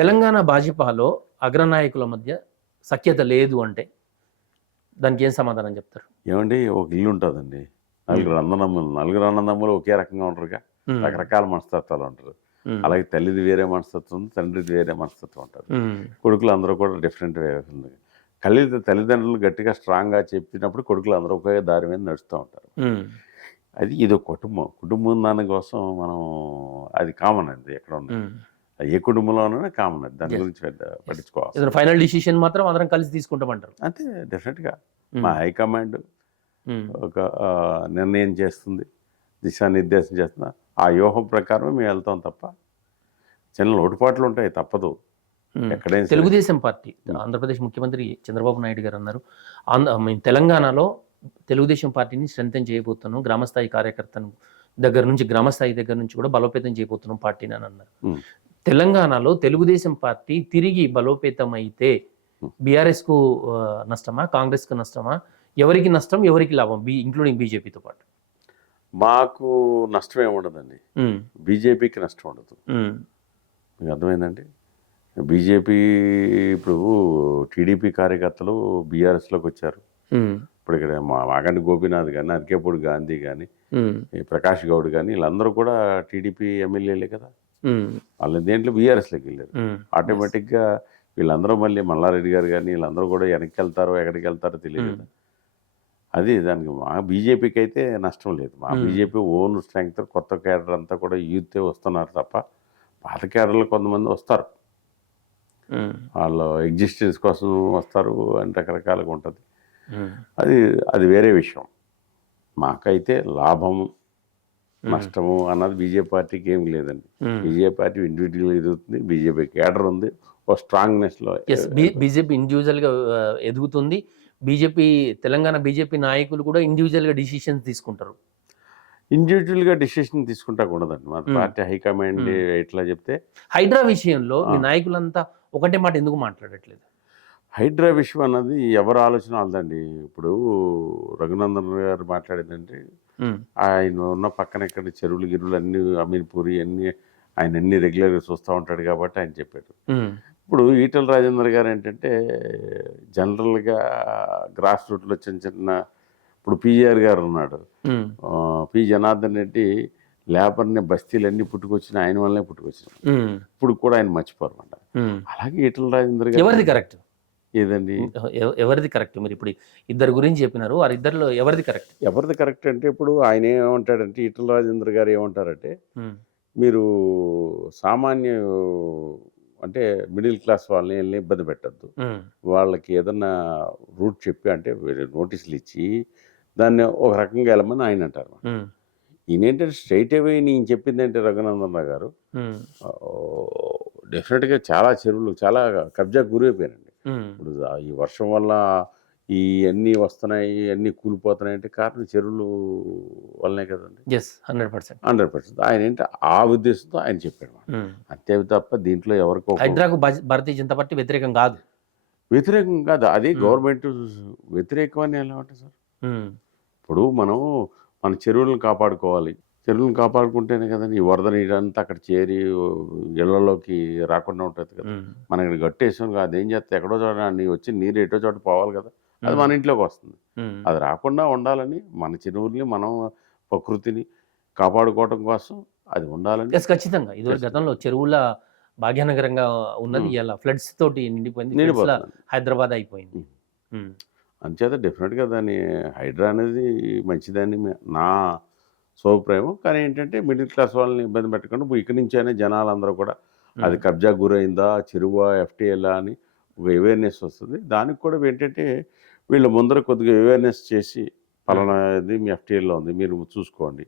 తెలంగాణ భాజపాలో అగ్రనాయకుల మధ్య సఖ్యత లేదు అంటే దానికి ఏం సమాధానం చెప్తారు? ఏమండి, ఒక ఇల్లు ఉంటుందండి, నలుగురు అన్నదమ్ములు ఒకే రకంగా ఉంటారుగా, రకరకాల మనస్తత్వాలు ఉంటారు. అలాగే తల్లిది వేరే మనస్తత్వం ఉంది, తండ్రిది వేరే మనస్తత్వం ఉంటుంది. కొడుకులు అందరూ కూడా డిఫరెంట్ వే ఉంది. తల్లిదండ్రులు గట్టిగా స్ట్రాంగ్గా చెప్పినప్పుడు కొడుకులు అందరూ ఒకే దారి మీద నడుస్తూ ఉంటారు. అది ఇది కుటుంబం దానికోసం మనం అది కామన్ అండి, ఎక్కడ ఉంది ఏ కుటుంబంలోనే కామన్ అది, దాని గురించి పట్టించుకోవాలి. ఫైనల్ డిసిషన్ మాత్రం అందరం కలిసి తీసుకుంటామంటారు. అంతే, డెఫినెట్గా మా హైకమాండ్ ఒక నిర్ణయం చేస్తుంది, దిశానిర్దేశం చేస్తుంది. ఆ వ్యూహం ప్రకారమే మేము వెళ్తాం తప్ప చిన్న లోటుపాట్లు ఉంటాయి, తప్పదు. ఎక్కడైనా సరే. తెలుగుదేశం పార్టీ ఆంధ్రప్రదేశ్ ముఖ్యమంత్రి చంద్రబాబు నాయుడు గారు అన్నారు, మేము తెలంగాణలో తెలుగుదేశం పార్టీని స్ట్రెంథెన్ చేయబోతున్నాం, గ్రామస్థాయి కార్యకర్తను దగ్గర నుంచి గ్రామస్థాయి దగ్గర నుంచి కూడా బలోపేతం చేయబోతున్నాం పార్టీని అని అన్నారు. తెలంగాణలో తెలుగుదేశం పార్టీ తిరిగి బలోపేతం అయితే బీఆర్ఎస్ కు నష్టమా, కాంగ్రెస్ కు నష్టమా, ఎవరికి నష్టం ఎవరికి లాభం, ఇంక్లూడింగ్ బీజేపీతో పాటు? మాకు నష్టం ఏముండదండి, బీజేపీకి నష్టం ఉండదు. మీకు అర్థమైందండి? బీజేపీ ఇప్పుడు టీడీపీ కార్యకర్తలు బీఆర్ఎస్లోకి వచ్చారు. ఇప్పుడు ఇక్కడ మాగంటి గోపీనాథ్ కానీ, అరికేపూడి గాంధీ కానీ, ప్రకాష్ గౌడ్ కానీ వీళ్ళందరూ కూడా టీడీపీ ఎమ్మెల్యేలే కదా. వాళ్ళ దేంట్లో బీఆర్ఎస్లోకి వెళ్ళారు. ఆటోమేటిక్గా వీళ్ళందరూ మళ్ళీ మల్లారెడ్డి గారు కానీ వీళ్ళందరూ కూడా వెనక్కి వెళ్తారో ఎక్కడికి వెళ్తారో తెలియదు. అది దానికి మా బీజేపీకి అయితే నష్టం లేదు. మా బీజేపీ ఓన్ స్ట్రెంగ్త్, కొత్త క్యాడర్ అంతా కూడా యూతే వస్తున్నారు తప్ప పాత క్యాడర్లు కొంతమంది వస్తారు, వాళ్ళు ఎగ్జిస్టెన్స్ కోసం వస్తారు అని రకరకాలుగా ఉంటుంది. అది వేరే విషయం. మాకైతే లాభము నష్టము అన్నది బీజేపీ పార్టీకి ఏమి లేదండి. బీజేపీ పార్టీ ఇండివిజువల్గా ఎదుగుతుంది, బీజేపీ క్యాడర్ ఉంది, ఓ స్ట్రాంగ్నెస్లో బీజేపీ ఇండివిజువల్గా ఎదుగుతుంది. తెలంగాణ బీజేపీ నాయకులు కూడా ఇండివిజువల్గా డిసిషన్స్ తీసుకుంటారు. ఇండివిజువల్గా డిసిషన్ తీసుకుంటా కూడదండి. మా పార్టీ హైకమాండ్ ఎట్లా చెప్తే. హైడ్రా విషయంలో మీ నాయకులంతా ఒకటే మాట ఎందుకు మాట్లాడట్లేదు? హైడ్రా విషయం అన్నది ఎవరు ఆలోచన వాళ్ళదండి. ఇప్పుడు రఘునందన్ గారు మాట్లాడేదంటే ఆయన ఉన్న పక్కన ఇక్కడ చెరువులు గిరువులు అన్ని అమీన్పూరి అన్ని ఆయన అన్ని రెగ్యులర్గా చూస్తూ ఉంటాడు కాబట్టి ఆయన చెప్పాడు. ఇప్పుడు ఈటల రాజేందర్ గారు ఏంటంటే జనరల్గా గ్రాస్ రూట్లో చిన్న చిన్న, ఇప్పుడు పీజీఆర్ గారు ఉన్నాడు, పి జనార్దన్ రెడ్డి లేబర్ని బస్తీలన్నీ పుట్టుకొచ్చిన ఆయన వల్లనే పుట్టుకొచ్చిన, ఇప్పుడు కూడా ఆయన మర్చిపోరు అంట. అలాగే ఈటల రాజేందర్ గారు ఎవరిది కరెక్ట్? ఏదండి ఎవరిది కరెక్ట్? మీరు ఇప్పుడు ఇద్దరు గురించి చెప్పినారు, వారిద్దరిలో ఎవరిది కరెక్ట్? ఎవరిది కరెక్ట్ అంటే ఇప్పుడు ఆయన ఏమంటాడంటే, ఈటల రాజేందర్ గారు ఏమంటారంటే, మీరు సామాన్య అంటే మిడిల్ క్లాస్ వాళ్ళని వెళ్ళి ఇబ్బంది పెట్టద్దు, వాళ్ళకి ఏదన్నా రూట్ చెప్పి అంటే నోటీసులు ఇచ్చి దాన్ని ఒక రకంగా వెళ్ళమని ఆయన అంటారు. ఈయనేంటంటే స్ట్రైట్ అవే నేను చెప్పింది అంటే రఘునందన్ రావు గారు డెఫినెట్గా చాలా చెరువులు చాలా కబ్జాకు గురైపోయారండి. ఇప్పుడు ఈ వర్షం వల్ల ఈ అన్నీ వస్తున్నాయి, అన్నీ కూలిపోతున్నాయి అంటే కారణం చెరువులు వల్లనే కదండి. 100%. ఆయన ఏంటి ఆ ఉద్దేశంతో ఆయన చెప్పాడు. అంతే తప్ప దీంట్లో ఎవరికో హైడ్రాకు భారతీయ జనతా పార్టీ వ్యతిరేకం కాదు. వ్యతిరేకం కాదు, అది గవర్నమెంట్ వ్యతిరేకం అని ఎలా ఉంటుంది సార్? ఇప్పుడు మన చెరువులను కాపాడుకోవాలి, చెరువులను కాపాడుకుంటేనే కదండి ఈ వరద నీరంతా అక్కడ చేరి ఇళ్లలోకి రాకుండా ఉంటుంది కదా. మన ఇక్కడ గట్టేసాం కాదు, ఏం చేస్తే ఎక్కడో చోట వచ్చి నీరు ఎటో చోట పోవాలి కదా, అది మన ఇంట్లోకి వస్తుంది. అది రాకుండా ఉండాలని మన చెరువుల్ని మనం ప్రకృతిని కాపాడుకోవడం కోసం అది ఉండాలని. ఖచ్చితంగా ఇది గతంలో చెరువుల భాగ్యనగరంగా ఉన్నది, ఇలా ఫ్లడ్స్ తోటి నిండిపోయింది, హైదరాబాద్ అయిపోయింది. అంచేత డెఫినెట్గా దాన్ని హైడ్రా అనేది మంచిదని నా సోభిప్రాయం. కానీ ఏంటంటే మిడిల్ క్లాస్ వాళ్ళని ఇబ్బంది పెట్టకుండా ఇక్కడి నుంచి అయినా జనాలందరూ కూడా అది కబ్జా గురైందా, చెరువా, ఎఫ్టీఎల్లా అని ఒక అవేర్నెస్ వస్తుంది. దానికి కూడా ఏంటంటే వీళ్ళు ముందర కొద్దిగా అవేర్నెస్ చేసి పలానాది మీ ఎఫ్టీఎల్లో ఉంది మీరు చూసుకోండి.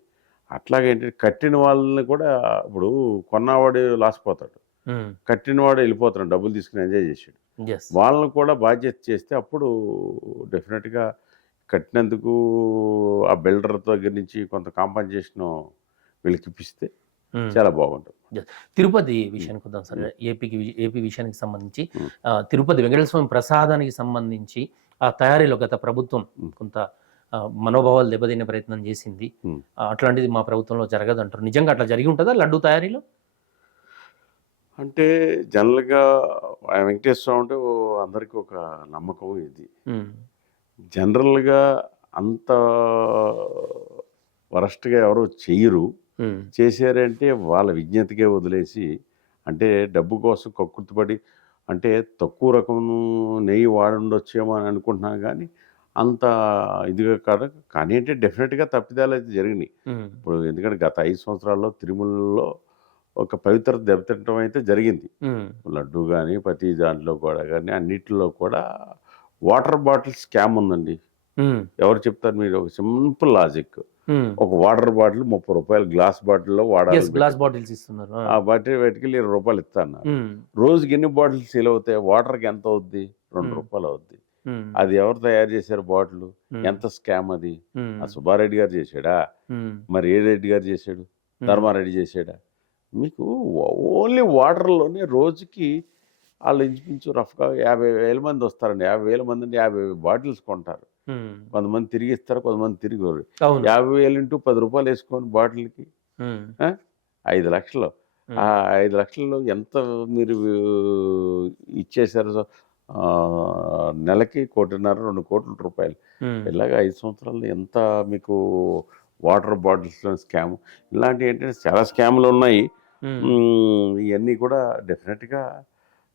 అట్లాగే ఏంటంటే కట్టిన వాళ్ళని కూడా ఇప్పుడు కొన్నవాడు లాసిపోతాడు, కట్టినవాడు వెళ్ళిపోతాడు, డబ్బులు తీసుకుని ఎంజాయ్ చేసాడు. వాళ్ళని కూడా బాధ్యత చేస్తే అప్పుడు డెఫినెట్గా కట్టినందుకు ఆ బిల్డర్ దగ్గర నుంచి కొంత కాంపన్సేషన్ వీళ్ళకి ఇప్పిస్తే చాలా బాగుంటుంది. తిరుపతి విషయానికి వద్దాం సార్. ఏపీ విషయానికి సంబంధించి తిరుపతి వెంకటేశ్వర స్వామి ప్రసాదానికి సంబంధించి ఆ తయారీలో గత ప్రభుత్వం కొంత మనోభావాలు దెబ్బతినే ప్రయత్నం చేసింది. అట్లాంటిది మా ప్రభుత్వంలో జరగదు అంటారు. నిజంగా అట్లా జరిగి ఉంటుందా లడ్డు తయారీలో? అంటే జనరల్గా వెంకటేశ్వర స్వామి అంటే అందరికీ ఒక నమ్మకం. ఇది జనరల్గా అంత వరస్ట్గా ఎవరు చెయ్యరు. చేశారంటే వాళ్ళ విజ్ఞతకే వదిలేసి, అంటే డబ్బు కోసం కక్కుర్తిపడి, అంటే తక్కువ రకం నెయ్యి వాడుండొచ్చేమో అని అనుకుంటున్నాను, కానీ అంత ఇదిగా కాదు. కానీ అంటే డెఫినెట్గా తప్పిదాలు అయితే జరిగినాయి. ఇప్పుడు ఎందుకంటే గత 5 సంవత్సరాల్లో తిరుమలలో ఒక పవిత్రత దెబ్బతింటం అయితే జరిగింది. లడ్డు కానీ ప్రతి దాంట్లో కూడా కానీ అన్నిటిలో కూడా వాటర్ బాటిల్ స్కామ్ ఉందండి. ఎవరు చెప్తారు? మీరు ఒక సింపుల్ లాజిక్, ఒక వాటర్ బాటిల్ 30 రూపాయలు గ్లాస్ బాటిల్లో వాడాలి, గ్లాస్ బాటిల్స్ ఇస్తున్నారు. ఆ బాటిల్ వాటికి 20 రూపాయలు ఇస్తున్నారు. రోజుకి ఎన్ని బాటిల్స్ సేల్ అవుతాయి? వాటర్కి ఎంత అవుద్ది? 2 రూపాయలు అవుద్ది. అది ఎవరు తయారు చేశారు బాటిల్? ఎంత స్కామ్ అది? ఆ సుబ్బారెడ్డి గారు చేశాడా? మరి ఏ రెడ్డి గారు చేశాడు? ధర్మారెడ్డి చేశాడా? మీకు ఓన్లీ వాటర్లోనే రోజుకి వాళ్ళు ఇంచుమించు రఫ్గా 50,000 మంది వస్తారండి. 50,000 మంది అంటే 50 బాటిల్స్ కొంటారు. కొంతమంది తిరిగి ఇస్తారు, కొంతమంది తిరిగి 50,000 ఇంటూ 10 రూపాయలు వేసుకోండి బాటిల్కి, 5 లక్షలు. ఆ 5 లక్షల్లో ఎంత మీరు ఇచ్చేశారు? నెలకి 1,50,000 2 కోట్ల రూపాయలు. ఇలాగ 5 సంవత్సరాల్లో ఎంత మీకు వాటర్ బాటిల్స్లో స్కామ్, ఇలాంటివి ఏంటంటే చాలా స్కామ్లు ఉన్నాయి. ఇవన్నీ కూడా డెఫినెట్గా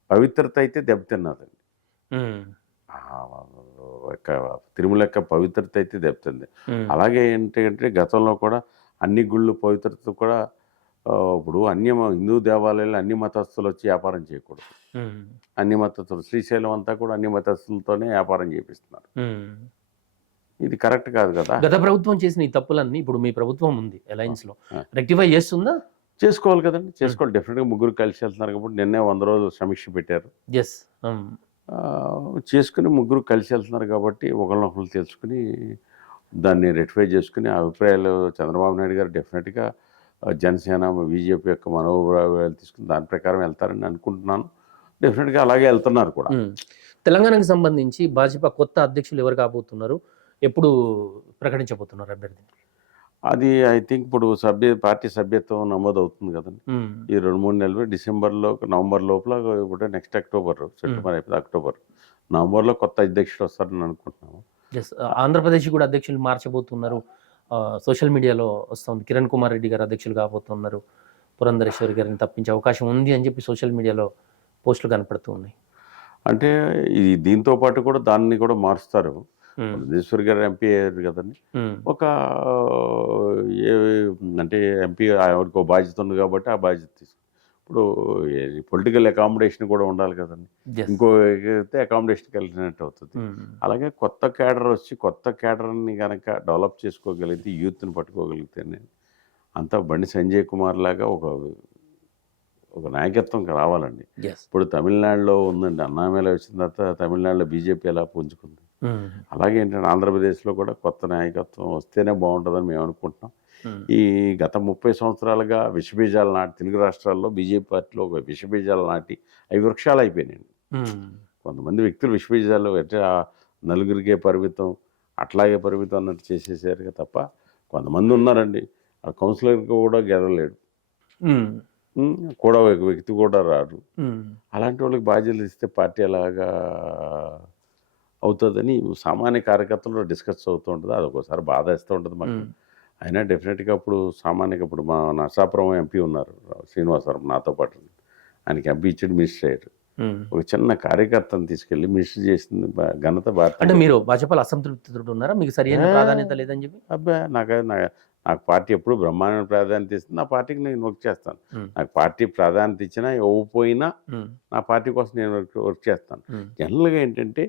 పవిత్రత అయితే దెబ్బతిన్నదండి. తిరుమల యొక్క పవిత్రత అయితే దెబ్బతింది. అలాగే ఏంటంటే గతంలో కూడా అన్ని గుళ్ళు పవిత్రత కూడా ఇప్పుడు హిందూ దేవాలయాలు అన్ని మతస్థులు వచ్చి వ్యాపారం చేయకూడదు. అన్ని మతస్థులు, శ్రీశైలం అంతా కూడా అన్ని మతస్థులతోనే వ్యాపారం చేపిస్తున్నారు. ఇది కరెక్ట్ కాదు కదా. గత ప్రభుత్వం చేసిన ఈ తప్పులన్నీ ఇప్పుడు మీ ప్రభుత్వం ఉంది అలయన్స్ లో రెక్టిఫై చేస్తుందా? చేసుకోవాలి కదండి, చేసుకోవాలి. డెఫినెట్గా ముగ్గురు కలిసి వెళ్తున్నారు కాబట్టి నిన్నే 100 రోజులు సమీక్ష పెట్టారు. చేసుకుని ముగ్గురు కలిసి వెళ్తున్నారు కాబట్టి ఒకరినొకరు తెలుసుకుని దాన్ని రెక్టిఫై చేసుకుని అభిప్రాయాలు చంద్రబాబు నాయుడు గారు డెఫినెట్గా జనసేన బీజేపీ యొక్క మనోభావాలు తీసుకుని దాని ప్రకారం వెళ్తారని అనుకుంటున్నాను. డెఫినెట్గా అలాగే వెళ్తున్నారు కూడా. తెలంగాణకు సంబంధించి భాజపా కొత్త అధ్యక్షులు ఎవరు కాబోతున్నారు? ఎప్పుడు ప్రకటించబోతున్నారు అభ్యర్థి? అది ఐ థింక్ ఇప్పుడు పార్టీ సభ్యత్వం నమోదు అవుతుంది కదండి. ఈ 2-3 నెలలు డిసెంబర్లో, నవంబర్ లోపల, ఇప్పుడు నెక్స్ట్ అక్టోబర్, సెప్టెంబర్ అయిపోయింది, అక్టోబర్, నవంబర్లో కొత్త అధ్యక్షుడు వస్తారని అనుకుంటున్నాము. ఆంధ్రప్రదేశ్ కూడా అధ్యక్షులు మార్చబోతున్నారు. సోషల్ మీడియాలో వస్తుంది, కిరణ్ కుమార్ రెడ్డి గారు అధ్యక్షులు కాబోతున్నారు, పురంధరేశ్వరి గారిని తప్పించే అవకాశం ఉంది అని చెప్పి సోషల్ మీడియాలో పోస్టులు కనపడుతూ ఉన్నాయి. అంటే ఇది దీంతో పాటు కూడా దాన్ని కూడా మారుస్తారు. పురంధరేశ్వరి గారు ఎంపీ అయ్యారు కదండి. ఒక అంటే ఎంపీ ఆవిడకు బాధ్యత ఉంది కాబట్టి ఆ బాధ్యత తీసుకు, ఇప్పుడు పొలిటికల్ అకామిడేషన్ కూడా ఉండాలి కదండి. ఇంకో అకామిడేషన్కి వెళ్ళినట్టు అవుతుంది. అలాగే కొత్త క్యాడర్ వచ్చి కొత్త క్యాడర్ని కనుక డెవలప్ చేసుకోగలిగితే, యూత్ని పట్టుకోగలిగితే, అంతా బండి సంజయ్ కుమార్ లాగా ఒక నాయకత్వం రావాలండి. ఇప్పుడు తమిళనాడులో ఉందండి, అన్నామలై వచ్చిన తర్వాత తమిళనాడులో బీజేపీ ఎలా పుంజుకుంది, అలాగే ఏంటంటే ఆంధ్రప్రదేశ్లో కూడా కొత్త నాయకత్వం వస్తేనే బాగుంటుందని మేము అనుకుంటున్నాం. ఈ గత 30 సంవత్సరాలుగా విషబీజాలు నాటి తెలుగు రాష్ట్రాల్లో బీజేపీ పార్టీలో ఒక విషబీజాలు నాటి అవి వృక్షాలు అయిపోయినాయండి. కొంతమంది వ్యక్తులు విషబీజాలు అంటే నలుగురికే పరిమితం, అట్లాగే పరిమితం అన్నట్టు చేసేసారు తప్ప కొంతమంది ఉన్నారండి, ఆ కౌన్సిలర్కి కూడా గెలవలేడు, కూడా ఒక వ్యక్తి కూడా రాడు. అలాంటి వాళ్ళకి బాధ్యతలు ఇస్తే పార్టీ ఎలాగా అవుతుందని సామాన్య కార్యకర్తలు డిస్కస్ అవుతూ ఉంటుంది. అది ఒక్కోసారి బాధ వేస్తూ ఉంటుంది మాకు. అయినా డెఫినెట్గా ఇప్పుడు సామాన్యంగా ఇప్పుడు మా నరసాపురం ఎంపీ ఉన్నారు శ్రీనివాసవరం, నాతో పాటు, ఆయనకి ఎంపీ ఇచ్చాడు, మినిస్టర్ అయ్యారు. ఒక చిన్న కార్యకర్తను తీసుకెళ్ళి మినిస్టర్ చేసింది ఘనత భారత. అంటే మీరు భాజపాలో అసంతృప్తి ఉన్నారా? మీకు సరైన ప్రాధాన్యత లేదని చెప్పి? అబ్బాయి నాకు పార్టీ ఎప్పుడు బ్రహ్మాండమైన ప్రాధాన్యత ఇస్తుంది. నా పార్టీకి నేను వర్క్ చేస్తాను. నాకు పార్టీ ప్రాధాన్యత ఇచ్చినా ఇవ్వకపోయినా నా పార్టీ కోసం నేను వర్క్ చేస్తాను. జనరల్గా ఏంటంటే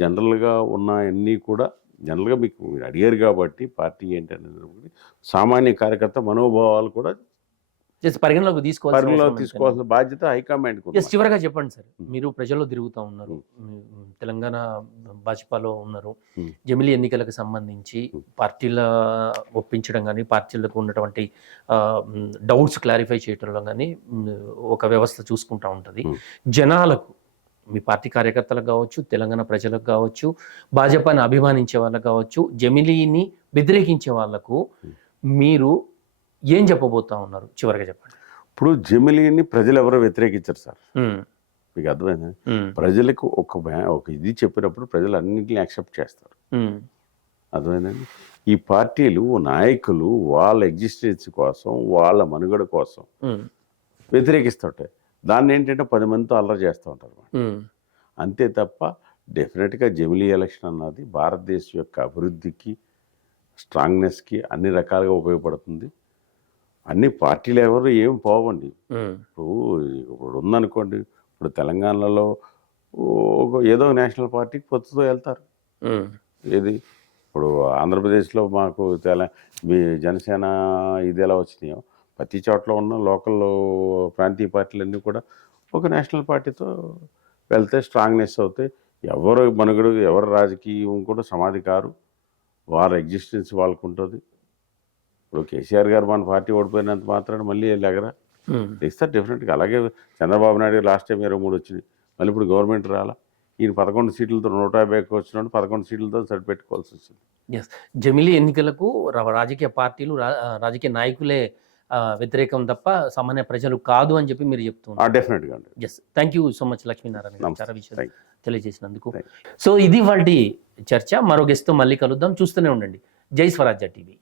జనరల్గా ఉన్న అన్నీ కూడా జనరల్గా మీకు అడిగారు కాబట్టి పార్టీ ఏంటనేది సామాన్య కార్యకర్త మనోభావాలు కూడా పరిగణలోకి తీసుకోవాల్సిన బాధ్యత హైకమాండ్కి. చివరగా చెప్పండి సార్, మీరు ప్రజల్లో తిరుగుతూ ఉన్నారు, తెలంగాణ భాజపాలో ఉన్నారు, జమిలీ ఎన్నికలకు సంబంధించి పార్టీల ఒప్పించడం కానీ, పార్టీలకు ఉన్నటువంటి డౌట్స్ క్లారిఫై చేయడంలో కానీ ఒక వ్యవస్థ చూసుకుంటూ ఉంటుంది. జనాలకు, మీ పార్టీ కార్యకర్తలకు కావచ్చు, తెలంగాణ ప్రజలకు కావచ్చు, భాజపాని అభిమానించే వాళ్ళకు కావచ్చు, జమిలీని వ్యతిరేకించే వాళ్లకు మీరు ఏం చెప్పబోతా ఉన్నారు? చివరిగా చెప్పండి. ఇప్పుడు జమిలీని ప్రజలు ఎవరో వ్యతిరేకించారు సార్, మీకు అర్థమైంది. ప్రజలకు ఒక ఇది చెప్పినప్పుడు ప్రజలు అన్నింటినీ యాక్సెప్ట్ చేస్తారు, అర్థమైందండి. ఈ పార్టీలు నాయకులు వాళ్ళ ఎగ్జిస్టెన్స్ కోసం, వాళ్ళ మనుగడ కోసం వ్యతిరేకిస్తుంటాయి. దాన్ని ఏంటంటే 10 మందితో అల్లరి చేస్తూ ఉంటారు అంతే తప్ప డెఫినెట్గా జమిలీ ఎలక్షన్ అన్నది భారతదేశం యొక్క అభివృద్ధికి, స్ట్రాంగ్నెస్కి అన్ని రకాలుగా ఉపయోగపడుతుంది. అన్ని పార్టీలు ఎవరు ఏం పోవండి. ఇప్పుడు ఉందనుకోండి, ఇప్పుడు తెలంగాణలో ఏదో నేషనల్ పార్టీకి పొత్తుతో వెళ్తారు. ఏది ఇప్పుడు ఆంధ్రప్రదేశ్లో మాకు జనసేన ఇది ఎలా వచ్చినాయో ప్రతి చోట్ల ఉన్న లోకల్ ప్రాంతీయ పార్టీలన్నీ కూడా ఒక నేషనల్ పార్టీతో వెళ్తే స్ట్రాంగ్నెస్ అవుతాయి. ఎవరు మనుగడు ఎవరు రాజకీయం కూడా సమాధి కారు, వారి ఎగ్జిస్టెన్స్ వాళ్ళకు ఉంటుంది. ఇప్పుడు కేసీఆర్ గారు మన పార్టీ ఓడిపోయినంత మాత్రాన మళ్ళీ ఎగరా ఇస్తారు డెఫినెట్గా. అలాగే చంద్రబాబు నాయుడు గారు లాస్ట్ టైం 23 వచ్చినాయి, మళ్ళీ ఇప్పుడు గవర్నమెంట్ రాలా. ఈయన 11 సీట్లతో 150 వచ్చినాడు, 11 సీట్లతో సరిపెట్టుకోవాల్సి వచ్చింది. ఎస్, జమిలీ ఎన్నికలకు రాజకీయ పార్టీలు రాజకీయ నాయకులే వ్యతిరేకం తప్ప సామాన్య ప్రజలు కాదు అని చెప్పి మీరు చెప్తున్నారు. డెఫినెట్గా అండి. Yes, thank you so much Lakshminarayana గారు చాలా విషయం Thank తెలియజేసినందుకు. సో ఇది వాటి చర్చ. మరో గెస్ట్తో మళ్ళీ కలుద్దాం. చూస్తూనే ఉండండి జై స్వరాజ్య టీవీ.